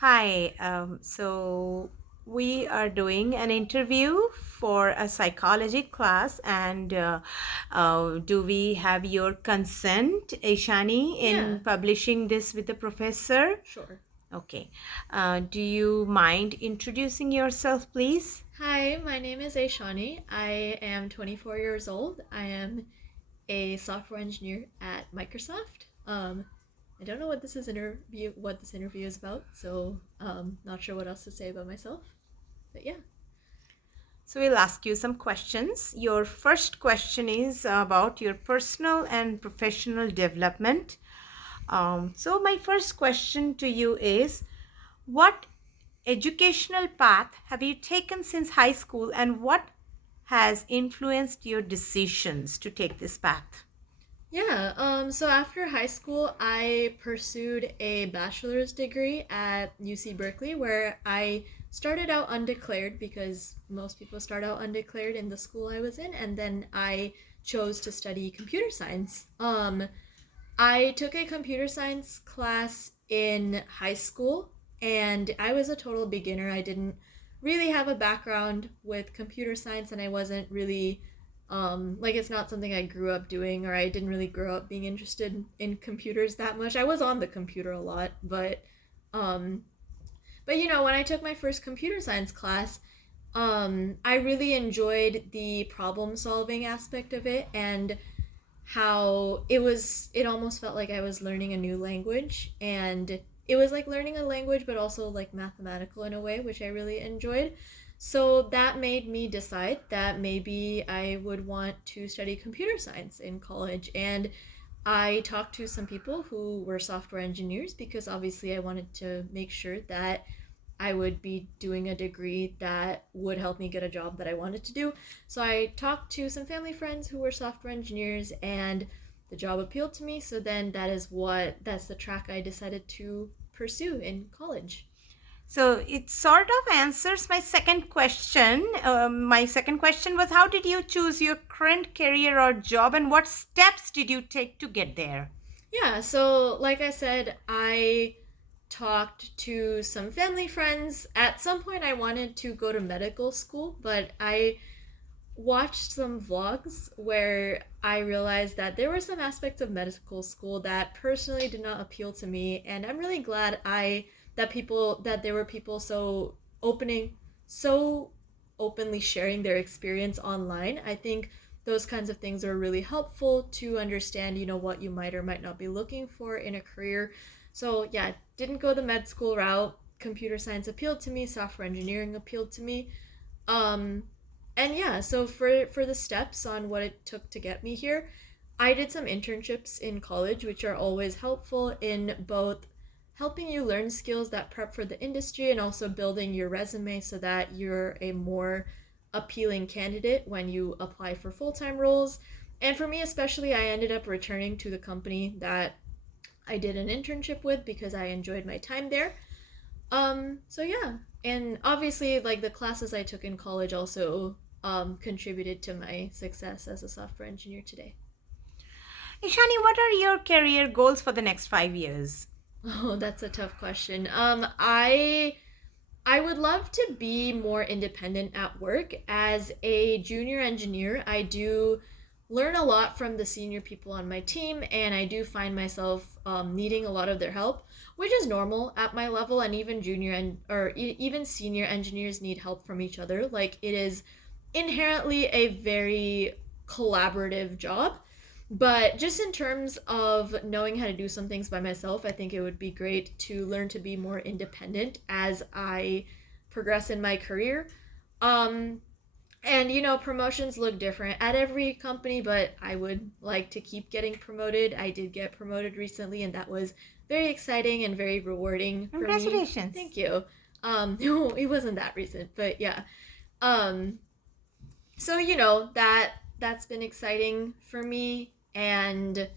Hi. So we are doing an interview for a psychology class, and do we have your consent, Ishani, in Yeah, publishing this with the professor? sure. Okay. Do you mind introducing yourself, please? Hi, my name is Aishani. I am 24 years old. I am a software engineer at Microsoft. I don't know what this interview is about, so not sure what else to say about myself. But yeah. So we'll ask you some questions. Your first question is about your personal and professional development. So my first question to you is, what educational path have you taken since high school, and what has influenced your decisions to take this path? Yeah, so after high school, I pursued a bachelor's degree at UC Berkeley where I started out undeclared because most people start out undeclared in the school I was in, and then I chose to study computer science. I took a computer science class in high school and I was a total beginner. I didn't really have a background with computer science and I wasn't really like it's not something I grew up doing or I didn't really grow up being interested in computers that much. I was on the computer a lot, um but when I took my first computer science class, I really enjoyed the problem solving aspect of it and how it almost felt like I was learning a new language and it was like learning a language but also like mathematical in a way which I really enjoyed. So that made me decide that maybe I would want to study computer science in college, and I talked to some people who were software engineers because obviously I wanted to make sure that I would be doing a degree that would help me get a job that I wanted to do. So I talked to some family friends who were software engineers and the job appealed to me. So then that's the track I decided to pursue in college. So it sort of answers my second question. My second question was, how did you choose your current career or job, and what steps did you take to get there? Yeah, so like I said, I talked to some family friends. At some point, I wanted to go to medical school, but I watched some vlogs where I realized that there were some aspects of medical school that personally did not appeal to me, and I'm really glad I that there were people so openly sharing their experience online. I think those kinds of things are really helpful to understand, what you might or might not be looking for in a career. So, yeah, didn't go the med school route. Computer science appealed to me, software engineering appealed to me. Um, and yeah, so for the steps on what it took to get me here, I did some internships in college, which are always helpful in both helping you learn skills that prep for the industry and also building your resume so that you're a more appealing candidate when you apply for full-time roles. And for me especially, I ended up returning to the company that I did an internship with because I enjoyed my time there. So yeah. And obviously like the classes I took in college also contributed to my success as a software engineer today. Ishani, what are your career goals for the next 5 years? Oh, that's a tough question. I would love to be more independent at work. As a junior engineer, I do learn a lot from the senior people on my team, and I do find myself needing a lot of their help, which is normal at my level. And even even senior engineers need help from each other. Like it is inherently a very collaborative job. But just in terms of knowing how to do some things by myself, I think it would be great to learn to be more independent as I progress in my career. Um, and promotions look different at every company, but I would like to keep getting promoted. I did get promoted recently, and that was very exciting and very rewarding for me. Congratulations. Thank you. No, it wasn't that recent, but yeah. Um, so that's been exciting for me, and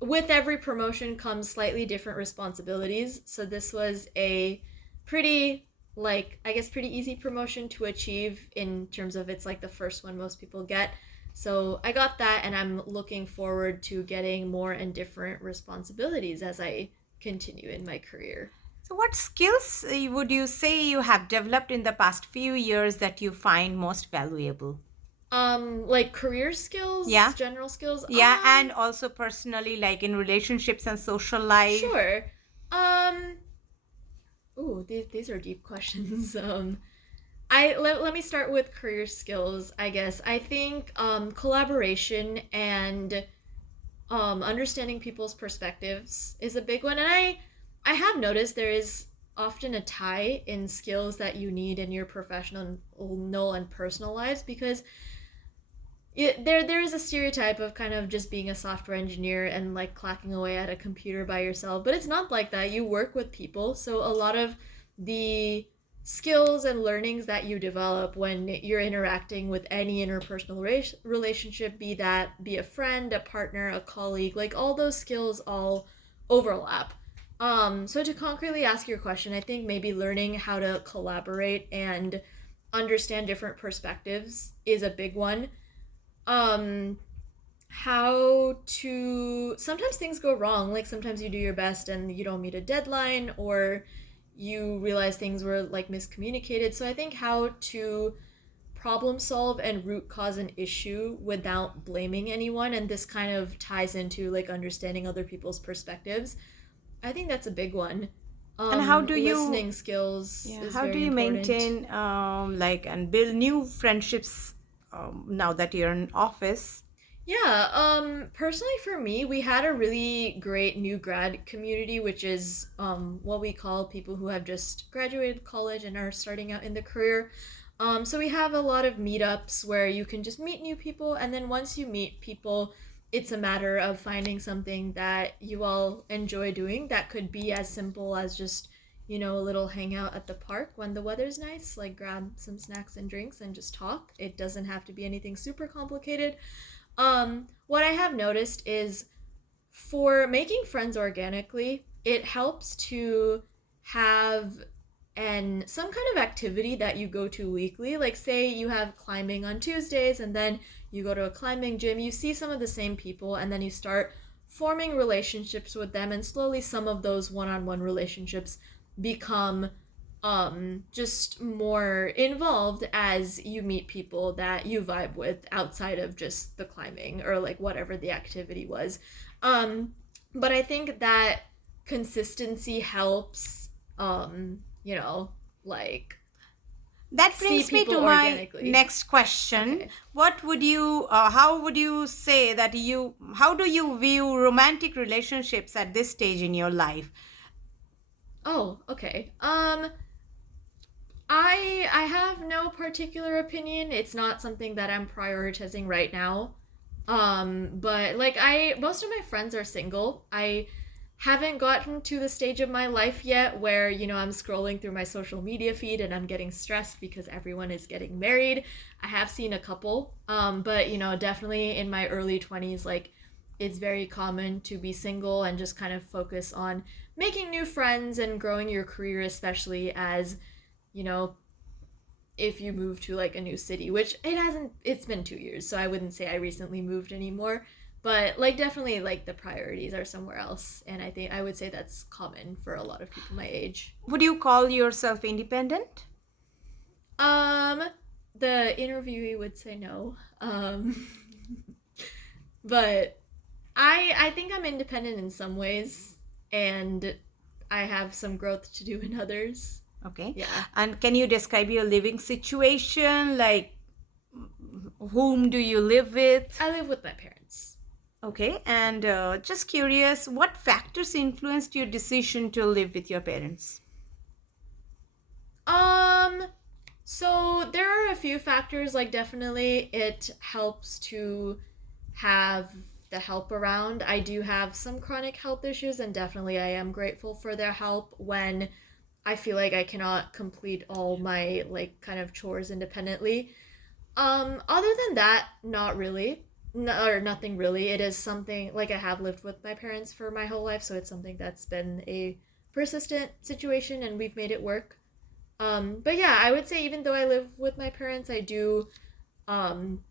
with every promotion comes slightly different responsibilities. So this was a pretty, like, I guess pretty easy promotion to achieve in terms of it's like the first one most people get. So I got that, and I'm looking forward to getting more and different responsibilities as I continue in my career. So, what skills would you say you have developed in the past few years that you find most valuable? Like career skills, Yeah, general skills. yeah, and also personally, like in relationships and social life. Sure. Um, ooh, these are deep questions. Let me start with career skills, I guess. I think collaboration and understanding people's perspectives is a big one. And I have noticed there is often a tie in skills that you need in your professional and personal lives because there is a stereotype of kind of just being a software engineer and like clacking away at a computer by yourself, but it's not like that. You work with people, so a lot of the skills and learnings that you develop when you're interacting with any interpersonal relationship, be a friend, a partner, a colleague, like all those skills all overlap. So to concretely ask your question, I think maybe learning how to collaborate and understand different perspectives is a big one. um how to sometimes things go wrong, like sometimes you do your best and you don't meet a deadline, or you realize things were like miscommunicated. So I think how to problem solve and root cause an issue without blaming anyone, and this kind of ties into like understanding other people's perspectives. I think that's a big one. And how do you, Listening skills yeah, is how do very you important. maintain like and build new friendships now that you're in office? Yeah, personally for me, we had a really great new grad community, which is what we call people who have just graduated college and are starting out in the career. So we have a lot of meetups where you can just meet new people, and then once you meet people, it's a matter of finding something that you all enjoy doing. That could be as simple as just, a little hangout at the park when the weather's nice, like grab some snacks and drinks and just talk. It doesn't have to be anything super complicated. What I have noticed is for making friends organically, it helps to have some kind of activity that you go to weekly. Like say you have climbing on Tuesdays and then you go to a climbing gym, you see some of the same people and then you start forming relationships with them, and slowly some of those one-on-one relationships become just more involved as you meet people that you vibe with outside of just the climbing or like whatever the activity was. But I think that consistency helps, like That see brings me people to my organically. next question. Okay. What would you, how would you say that how do you view romantic relationships at this stage in your life? Oh, okay. I have no particular opinion. It's not something that I'm prioritizing right now. But like most of my friends are single. I haven't gotten to the stage of my life yet where, I'm scrolling through my social media feed and I'm getting stressed because everyone is getting married. I have seen a couple. But definitely in my early 20s, like it's very common to be single and just kind of focus on making new friends and growing your career, especially as, you know, if you move to like a new city, which it's been 2 years, so I wouldn't say I recently moved anymore. But like definitely like the priorities are somewhere else. And I think I would say that's common for a lot of people my age. Would you call yourself independent? Um the interviewee would say no. But I think I'm independent in some ways, and I have some growth to do in others. Okay. Yeah. And can you describe your living situation? Like, whom do you live with? I live with my parents. Okay. And just curious, what factors influenced your decision to live with your parents? Um so there are a few factors, like definitely it helps to have the help around. I do have some chronic health issues, and definitely I am grateful for their help when I feel like I cannot complete all my like kind of chores independently. Other than that, not really. No, or nothing really. It is something like I have lived with my parents for my whole life, so it's something that's been a persistent situation and we've made it work. But yeah, I would say even though I live with my parents, I do um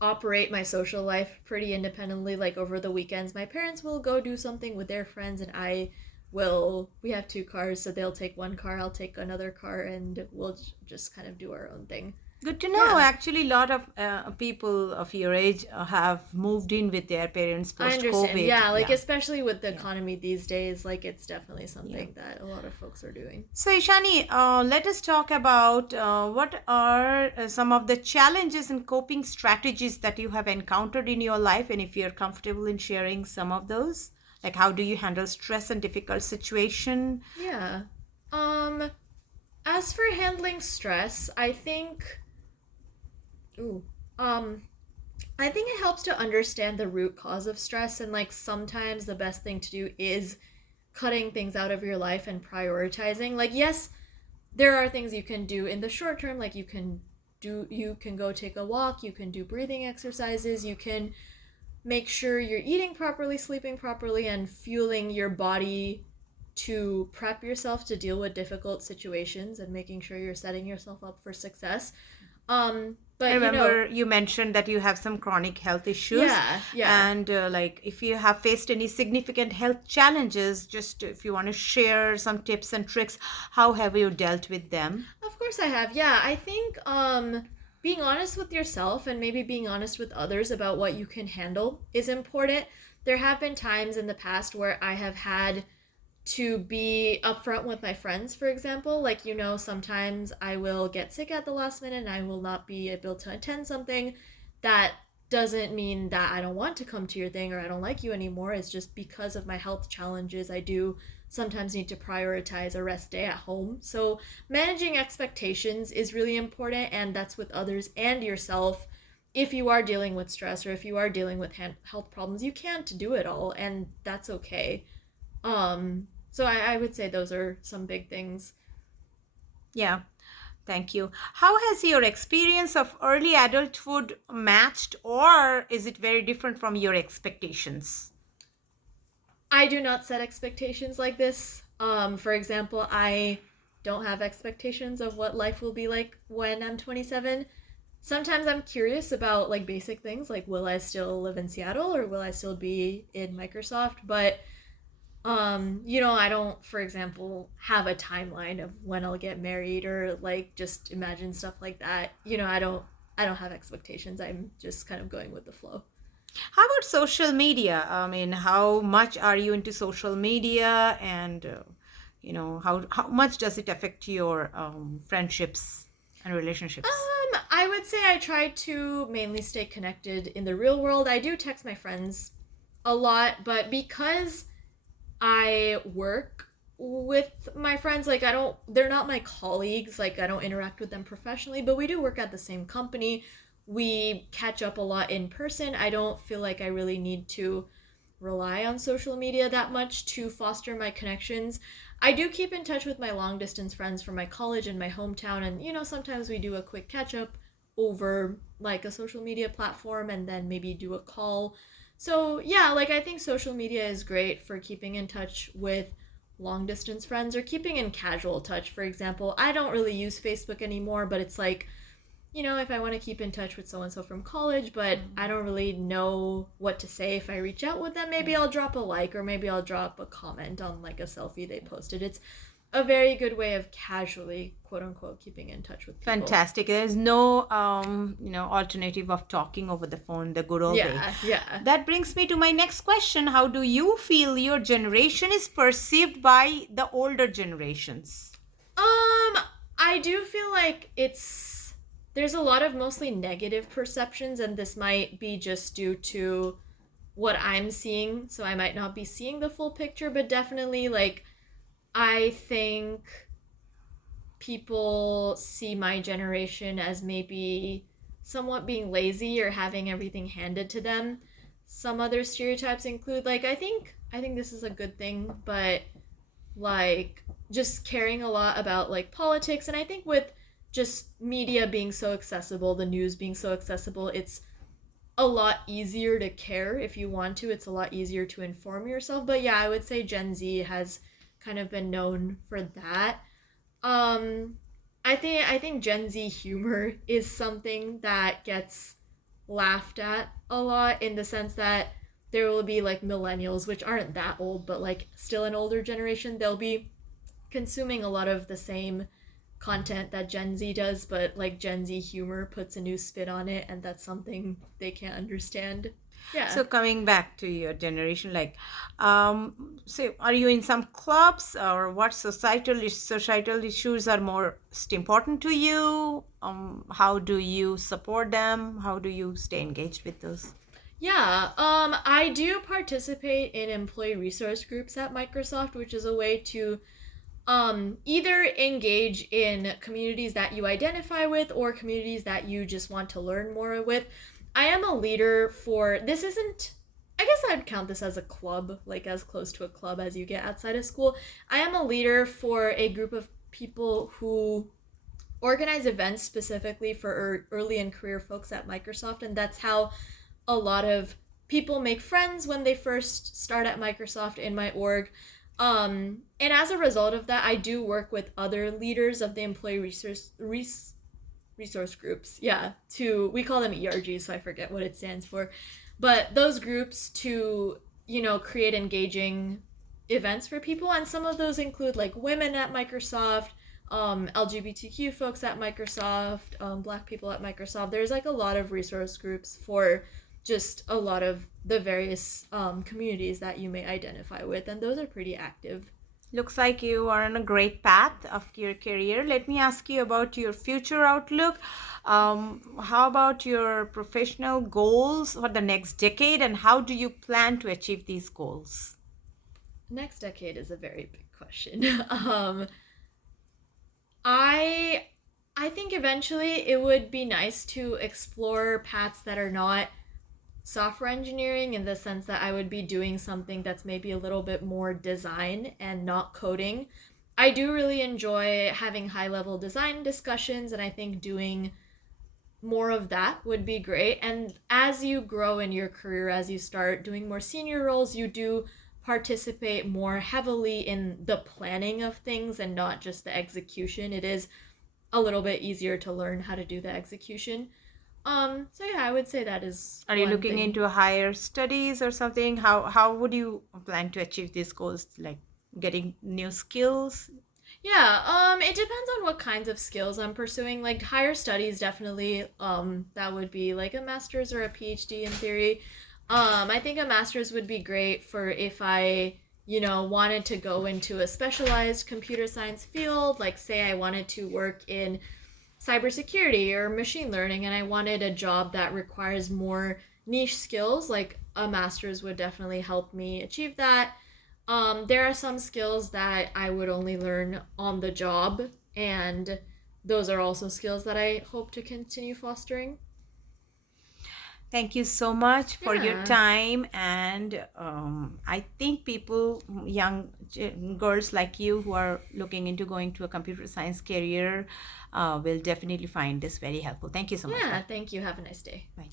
operate my social life pretty independently. Like over the weekends, my parents will go do something with their friends, and I we have two cars, so they'll take one car, I'll take another car, and we'll just kind of do our own thing. Good to know. Yeah. Actually, a lot of people of your age have moved in with their parents I post understand. COVID. Yeah, like Yeah. especially with the Yeah. economy these days, like it's definitely Yeah. something that a lot of folks are doing. So, Ishani, let us talk about what are some of the challenges and coping strategies that you have encountered in your life, and if you're comfortable in sharing some of those, like how do you handle stress and difficult situation? Yeah. Um, as for handling stress, ooh, um, I think it helps to understand the root cause of stress, and like sometimes the best thing to do is cutting things out of your life and prioritizing. Like, yes, there are things you can do in the short term, like you can go take a walk, you can do breathing exercises, you can make sure you're eating properly, sleeping properly, and fueling your body to prep yourself to deal with difficult situations and making sure you're setting yourself up for success. I But remember you mentioned that you have some chronic health issues, yeah. and like if you have faced any significant health challenges, just if you want to share some tips and tricks, how have you dealt with them? Of course I have. Yeah, I think being honest with yourself and maybe being honest with others about what you can handle is important. There have been times in the past where I have had to be upfront with my friends, for example. Like, sometimes I will get sick at the last minute and I will not be able to attend something. That doesn't mean that I don't want to come to your thing or I don't like you anymore. It's just because of my health challenges, I do sometimes need to prioritize a rest day at home. So, managing expectations is really important, and that's with others and yourself. If you are dealing with stress or if you are dealing with health problems, you can't do it all, and that's okay. So I would say those are some big things. Yeah, thank you. How has your experience of early adulthood matched, or is it very different from your expectations? I do not set expectations like this. For example, I don't have expectations of what life will be like when I'm 27. Sometimes I'm curious about like basic things like will I still live in Seattle or will I still be in Microsoft, but I don't, for example, have a timeline of when I'll get married or like just imagine stuff like that. I don't have expectations. I'm just kind of going with the flow. How about social media? I mean, how much are you into social media, and how much does it affect your friendships and relationships? I would say I try to mainly stay connected in the real world. I do text my friends a lot, but because I work with my friends, like they're not my colleagues, like I don't interact with them professionally, but we do work at the same company. We catch up a lot in person. I don't feel like I really need to rely on social media that much to foster my connections. I do keep in touch with my long distance friends from my college and my hometown, and sometimes we do a quick catch up over like a social media platform and then maybe do a call. So, yeah, like I think social media is great for keeping in touch with long distance friends or keeping in casual touch. For example, I don't really use Facebook anymore, but it's like if I want to keep in touch with so and so from college, but I don't really know what to say if I reach out with them, maybe I'll drop a like or maybe I'll drop a comment on like a selfie they posted. It's a very good way of casually, quote unquote, keeping in touch with people. Fantastic. There's no alternative of talking over the phone the good old way. Yeah. That brings me to my next question. How do you feel your generation is perceived by the older generations? I do feel like there's a lot of mostly negative perceptions, and this might be just due to what I'm seeing, so I might not be seeing the full picture, but definitely like I think people see my generation as maybe somewhat being lazy or having everything handed to them. Some other stereotypes include like I think this is a good thing, but like just caring a lot about like politics, and I think with just media being so accessible, the news being so accessible, it's a lot easier to care if you want to. It's a lot easier to inform yourself. But yeah, I would say Gen Z has kind of been known for that. Um I think Gen Z humor is something that gets laughed at a lot in the sense that there will be like millennials, which aren't that old, but like still an older generation. They'll be consuming a lot of the same content that Gen Z does, but like Gen Z humor puts a new spin on it, and that's something they can't understand. Yeah. So coming back to your generation, like, so are you in some clubs, or what societal issues are most important to you? How do you support them? How do you stay engaged with those? Yeah, I do participate in employee resource groups at Microsoft, which is a way to either engage in communities that you identify with or communities that you just want to learn more with. I am a leader for this isn't I guess I'd count this as a club, like as close to a club as you get outside of school. I am a leader for a group of people who organize events specifically for early and career folks at Microsoft, and that's how a lot of people make friends when they first start at Microsoft in my org. And as a result of that, I do work with other leaders of the employee resource groups. Yeah, to we call them ERGs, so I forget what it stands for. But those groups to, create engaging events for people, and some of those include like women at Microsoft, LGBTQ folks at Microsoft, Black people at Microsoft. There's like a lot of resource groups for just a lot of the various communities that you may identify with, and those are pretty active. Looks like you are on a great path of your career. Let me ask you about your future outlook. How about your professional goals for the next decade, and how do you plan to achieve these goals? Next decade is a very big question. I think eventually it would be nice to explore paths that are not software engineering, in the sense that I would be doing something that's maybe a little bit more design and not coding. I do really enjoy having high level design discussions, and I think doing more of that would be great. And as you grow in your career, as you start doing more senior roles, you do participate more heavily in the planning of things and not just the execution. It is a little bit easier to learn how to do the execution. So yeah, I would say that is Are you one looking thing. into higher studies or something? How would you plan to achieve these goals? Like getting new skills? Yeah, it depends on what kinds of skills I'm pursuing. Like higher studies, definitely, that would be like a master's or a PhD in theory. I think a master's would be great for if I, wanted to go into a specialized computer science field. Like, say I wanted to work in cybersecurity or machine learning, and I wanted a job that requires more niche skills. Like, a master's would definitely help me achieve that. There are some skills that I would only learn on the job, and those are also skills that I hope to continue fostering. Thank you so much for your Yeah. time. And I think people, young girls like you who are looking into going to a computer science career, will definitely find this very helpful. Thank you so much. Yeah, Bye. thank you. Have a nice day. Bye.